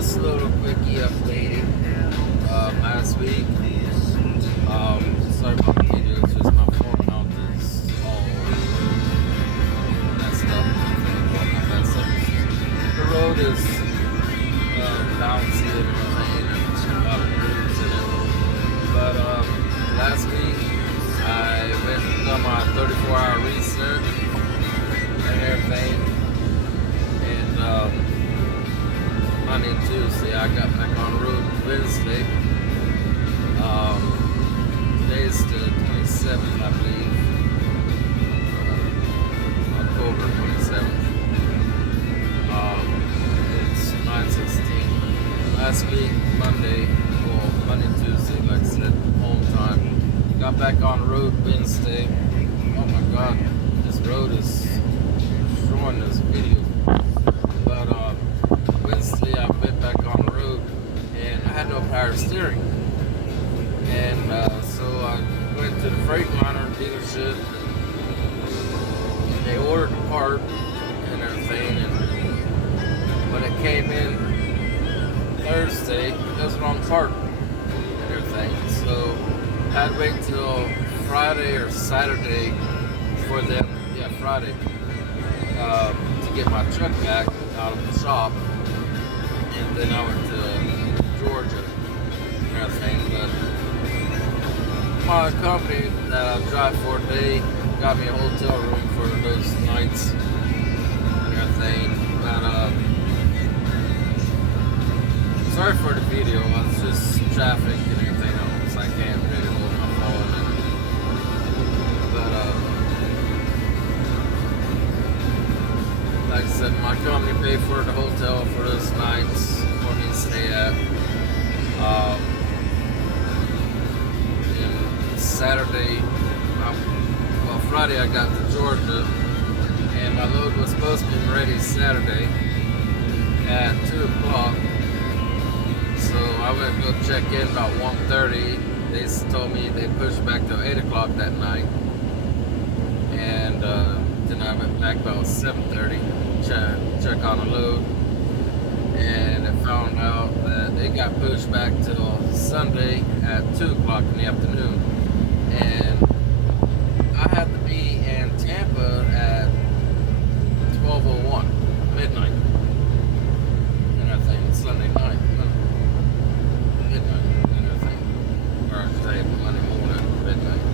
just a little quickie updating. Last week, sorry about the video, it's just my phone mount is all messed up. Well, not messed up. The road is bouncy and everything, and a lot of grooves in it. But last week, I went and done my 34-hour reset and everything. And Monday and Tuesday, I got back on the road Wednesday. Today's the 27th, I believe. October 27th. It's 9:16. Last week, Monday and Tuesday, like I said, home time. Got back on the road Wednesday. Oh my God, this road is destroying this video. But Wednesday, I went back on the road, and I had no power steering. And so I went to the Freightliner dealership, and they ordered the part and everything. And when it came in Thursday, it was the wrong part and everything. So I had to wait till Friday or Saturday for them, Friday, to get my truck back out of the shop. And then I went to Georgia and everything. But my company that I drive for, they got me a hotel room for those nights and everything. But sorry for the video, it's just traffic and everything else. I can't really hold my phone. But like I said, my company paid for the hotel for those nights for me to stay at. And Saturday, Friday I got to Georgia, and my load was supposed to be ready Saturday at 2 o'clock. So I went to go check in about 1:30. They told me they pushed back till 8 o'clock that night. And then I went back about 7:30, check on the load. And I found out that they got pushed back till Sunday at 2 o'clock in the afternoon. And I had to be in Tampa at 12:01, midnight. And I think Sunday night. Midnight.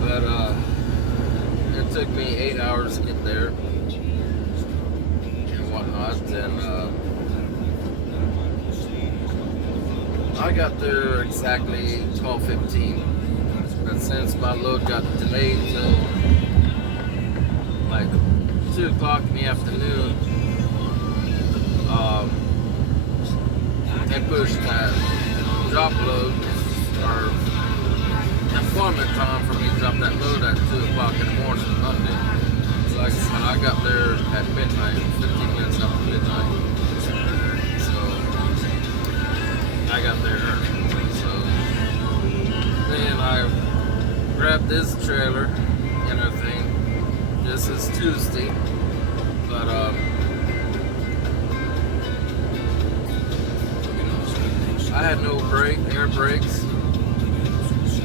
But it took me 8 hours to get there and whatnot. And I got there exactly 12:15. But since my load got delayed till like 2 o'clock in the afternoon, they pushed that drop load or employment time for me to drop that load at 2 o'clock in the morning Monday. So like I said, I got there at midnight, 15 minutes after midnight. So I got there early. So then I grabbed this trailer and everything. This is Tuesday, but I had no air brakes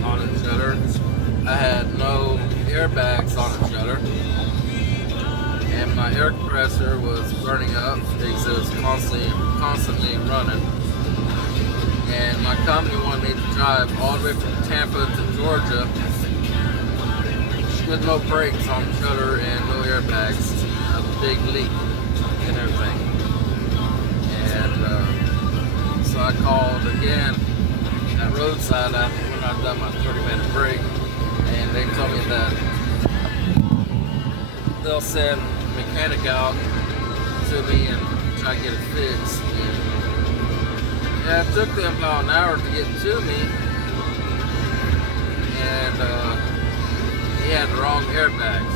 on the shutter. I had no airbags on the shutter. And my air compressor was burning up because it was constantly running. And my company wanted me to drive all the way from Tampa to Georgia with no brakes on the shutter and no airbags. A big leak and everything. And so I called again at roadside after when I done my 30-minute break, and they told me that they'll send a mechanic out to me and try to get it fixed. And yeah, it took them about an hour to get to me, and he had the wrong airbags.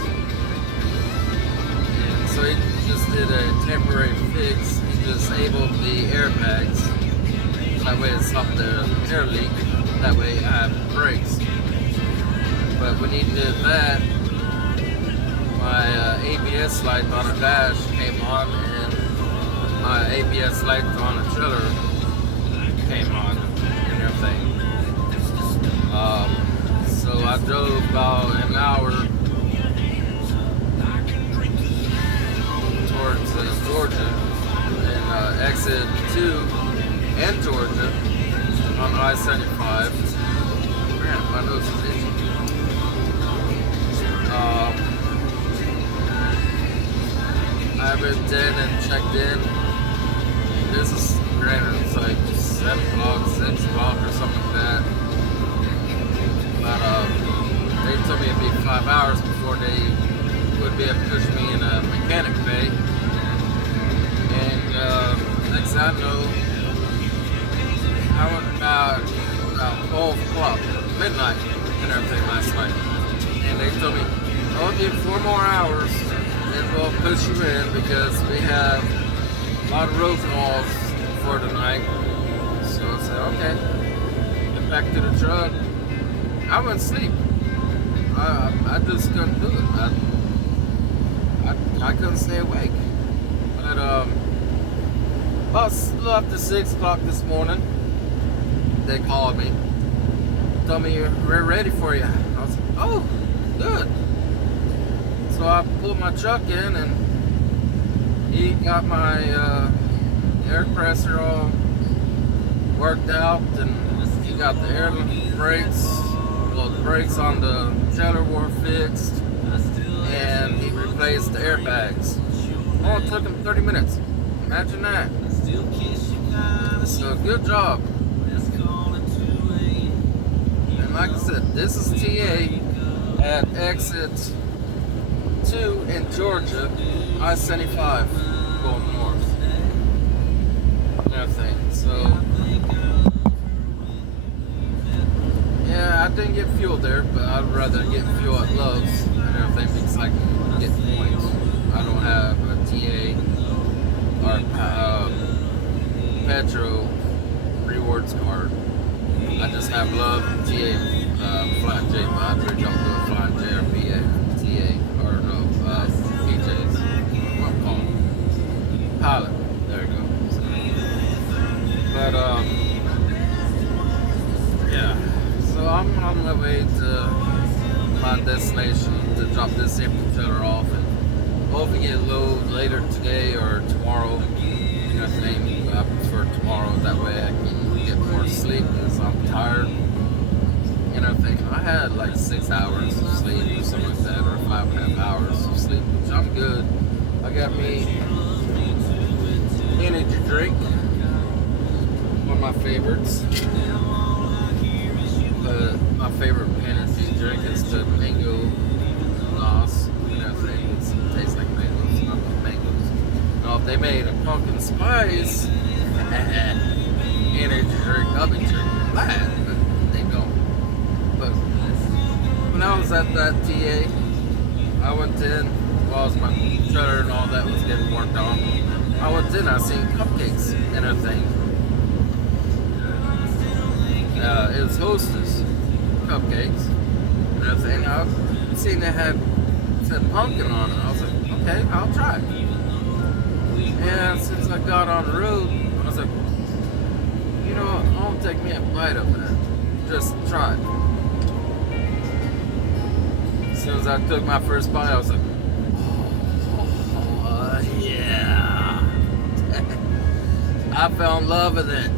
And so he just did a temporary fix. He disabled the airbags. That way it stopped the air leak. That way I have brakes. But when he did that, my ABS light on the dash came on, and my ABS light on the trailer came on and everything. So I drove about an hour towards Georgia and exit 2 in Georgia on I-75. Man, my nose is itchy. I went in and checked in. This is granted, it's like 7 o'clock, 6 o'clock or something like that. But they told me it'd be 5 hours before they would be able to push me in a mechanic bay. And next thing I know, I went about 12 o'clock, midnight, and everything last night. And they told me, oh, it'll be 4 more hours, and we'll push you in because we have a lot of road calls for tonight. So I said, okay. Get back to the truck. I went to sleep. I just couldn't do it. I couldn't stay awake. But about after 6 o'clock this morning, they called me. Told me we're ready for you. I was like, oh, good. So I pulled my truck in and he got my air compressor all worked out, and he got the air brakes, well, the brakes on the trailer were fixed, and he replaced the airbags. Oh, it took him 30 minutes. Imagine that. So good job. And like I said, this is TA at exit 2 in Georgia, I-75 going north. And everything. So yeah, I didn't get fuel there, but I'd rather get fuel at Love's and everything because I can get points. I don't have a TA or Petro rewards card. I just have Love, TA, Flying J, but I really don't do a Flying J or TA, or no, PJs. What am I calling them? Pilot. There you go. But, yeah. So I'm on my way to my destination to drop this empty trailer off and hopefully get a load later today or tomorrow. You know what I'm saying? I prefer tomorrow, that way I can get more sleep because I'm tired. You know, thinking I had like 6 hours of sleep or something like that, or 5.5 hours of sleep, which I'm good. I got me energy drink, one of my favorites. My favorite energy drink is the mango loss. You know, it tastes like mangoes, not like mangoes. Now, if they made a pumpkin spice energy drink, I'll be drinking that, but they don't. But when I was at that TA, I went in while my trailer and all that was getting worked on. I went in, I seen cupcakes and everything. It was Hostess cupcakes and everything. I seen they said pumpkin on it. I was like, okay, I'll try it. And since I got on the road, I was like, you know what, I'll take me a bite of that. Just try it. As soon as I took my first bite, I was like, oh yeah. I fell in love with it.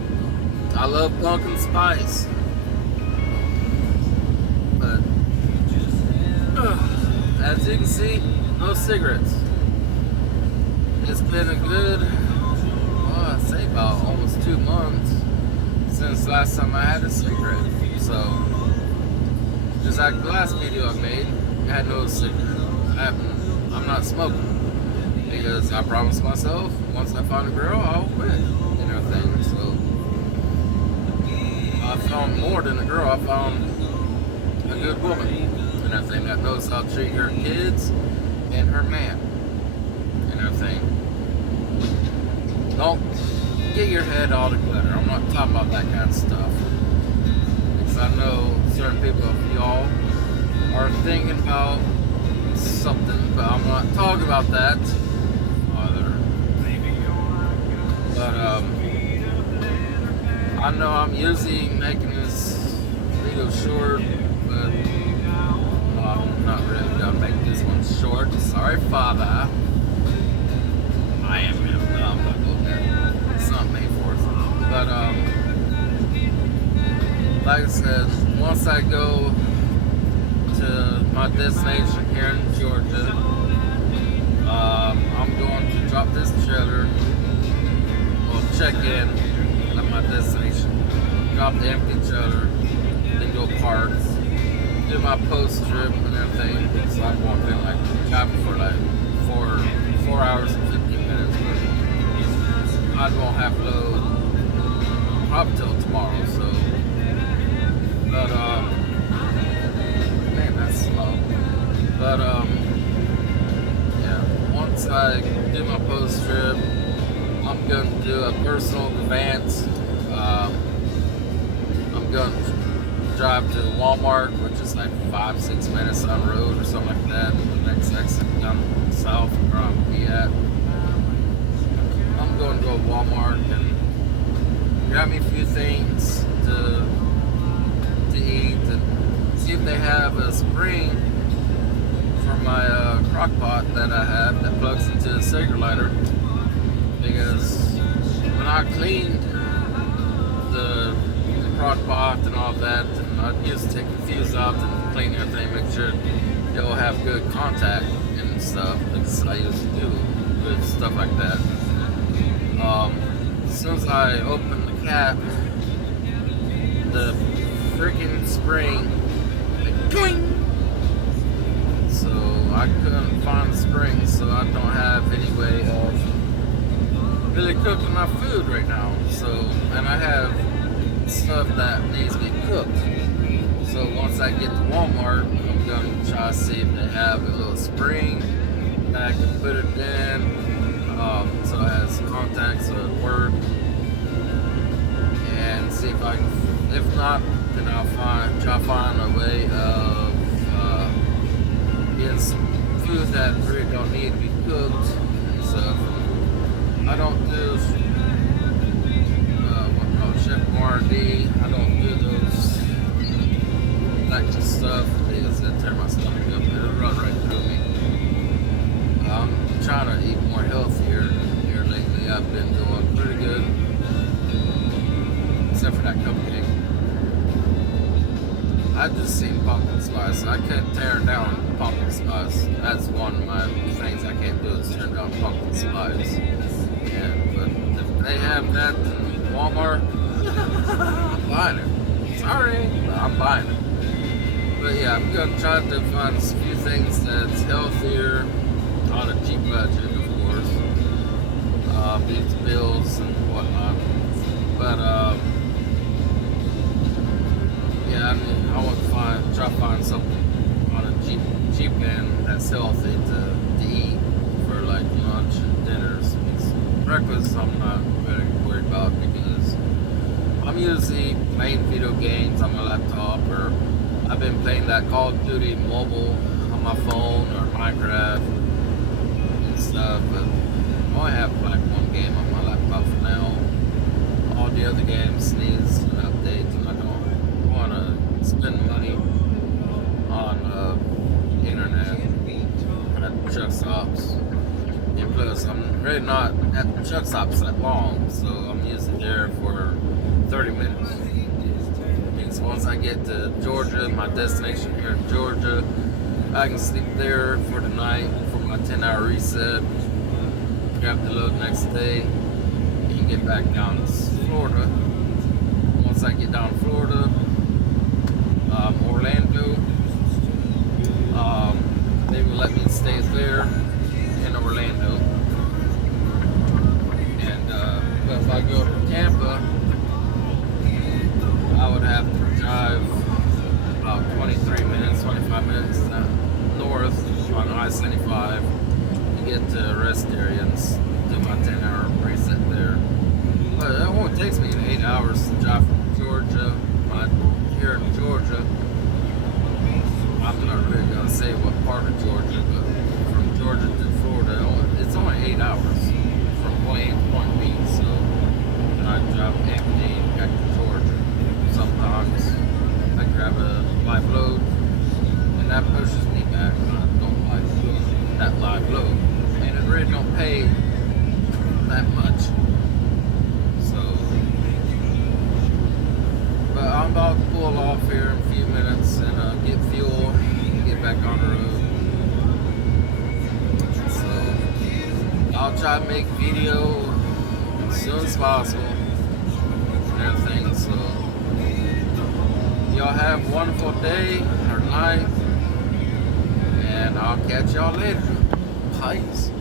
I love pumpkin spice. But as you can see, no cigarettes. It's been a good, well, I'd say about almost 2 months since last time I had a cigarette. So, just like the last video I made, I had no cigarette. I'm not smoking because I promised myself once I find a girl, I'll quit and everything. So, I found more than a girl. I found a good woman and everything that knows how to treat her kids and her man and everything. Don't get your head all together. I'm not talking about that kind of stuff. Because I know certain people of y'all are thinking about something, but I'm not talking about that. I know I'm usually making this video short, but I'm not really gonna make this one short. Sorry, Father. I am him. No, I'm not going there. It's not May 4th. But like I said, once I go to my destination here in Georgia, I'm going to drop this trailer, or check in at my destination, drop the empty trailer, then go park, do my post trip and everything. So I'm going to like travel for like 4 hours and 15 minutes, but I won't have load probably till tomorrow. So, but man, that's slow. But yeah, once I do my post trip, I'm going to do a personal advance. I'm going to drive to Walmart, which is like 5-6 minutes on the road or something like that. The next exit down south where I'm gonna be at. I'm going to go to Walmart and grab me a few things to eat and see if they have a spring for my crock pot that I have that plugs into the cigarette lighter. Because when I cleaned the crock pot and all that, and I used to take the fuse out and clean everything, make sure it'll have good contact and stuff, because I used to do good stuff like that. As soon as I opened the cap, the freaking spring, like, doing. So I couldn't find the spring, so I don't have any way of really cooking my food right now. So, and I have stuff that needs to be cooked. So once I get to Walmart, I'm going to try to see if they have a little spring that I can put it in, so it has contacts so it work, and see if I can. If not, then I'll try to find a way of getting some food that really don't need to be cooked and stuff. I don't do Chef Mardi. I don't do those types of stuff because it tear my stomach up. It'll run right through me. I'm trying to eat more healthier here lately. I've been doing pretty good, except for that cupcake. I just seen pumpkin spice. I can't tear down pumpkin spice. That's one of my things I can't do is turn down pumpkin spice. Yeah, but if they have that in Walmart, I'm buying it. Sorry, but I'm buying it. But yeah, I'm gonna try to find a few things that's healthier on a cheap budget, of course. Beats bills and whatnot. But yeah, I want to try to find something on a cheap end that's healthy to eat for like lunch and dinners. Breakfast I'm not very worried about because I'm usually playing video games on my laptop, or I've been playing that Call of Duty mobile on my phone or Minecraft and stuff, but I only have like one game on my laptop for now. All the other games needs an update, and I don't want to spend money on internet at truck stops. And plus, I'm really not at the truck stops that long, so I'm usually there for 30 minutes. Because once I get to Georgia, my destination here in Georgia, I can sleep there for the night for my 10-hour reset, grab the load next day, and get back down to Florida. Once I get down to Florida, Orlando, they will let me stay there in Orlando. And but if I go to Tampa, I would have to drive about 25 minutes north on I-75 to get to the rest area and do my 10-hour reset there. But it only takes me 8 hours to drive from Georgia. Here in Georgia, I'm not really gonna say what part of Georgia, but from Georgia to Florida, it's only 8 hours from point A to point B. So I drive empty, back to Georgia. Sometimes I grab a live load and that pushes me back. I don't like doing that live load. And it really don't pay that much. So, but I'm about to pull off here in a few minutes and get fuel, get back on the road. So, I'll try to make video as soon as possible and everything. So, y'all have a wonderful day or night, and I'll catch y'all later. Peace.